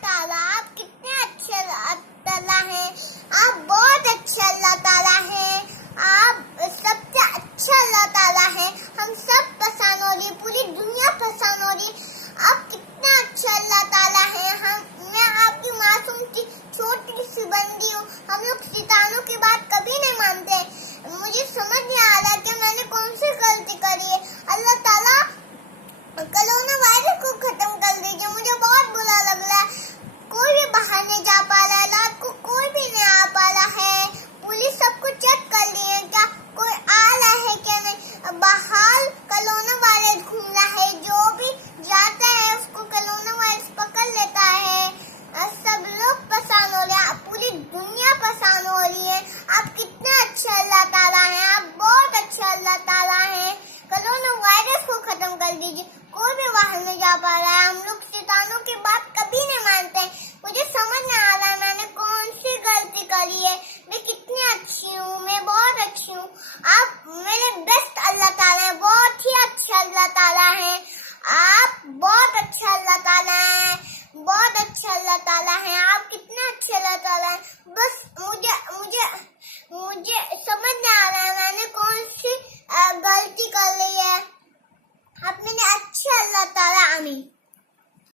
ताला, आप कितने अच्छे अल्लाह ताला हैं। आप बहुत अच्छे अल्लाह ताला हैं। आप सबसे अच्छा अल्लाह ताला है। हम सब परेशान हो रही, पूरी दुनिया परेशान हो रही। आप कितना अच्छा अल्लाह ताला है। मैं आपकी मासूम सी छोटी सी बंदी हूँ। हम लोग शैतानों की बात कभी नहीं मानते। मुझे समझ नहीं आ रहा कि मैंने कौन सी गलती करी है। अल्लाह ताला कोरोना वायरस को खत्म कर दीजिए। मुझे बहुत बुरा लग रहा है। कोई भी बाहर नहीं जा पा रहा है। रात को कोई भी नहीं आ पा रहा है। पुलिस सबको चेक कर रही है, क्या कोई आ रहा है क्या नहीं। बाहर कोरोना वायरस घूम रहा है। जो भी जाता है उसको कोरोना वायरस पकड़ लेता है। सब लोग परेशान हो रहे हैं। पूरी दुनिया परेशान हो रही है। आप कितने अच्छे अल्लाह ताला हैं। आप बहुत अच्छे अल्लाह ताला हैं। कोरोना वायरस को खत्म कर दीजिए। कोई भी बाहर नहीं जा पा रहा है। हम लोग शैतानों की बात कभी नहीं मानते। मुझे समझ नहीं आ रहा है मैंने कौन सी गलती करी है। मैं कितनी अच्छी हूँ, मैं बहुत अच्छी हूँ। आप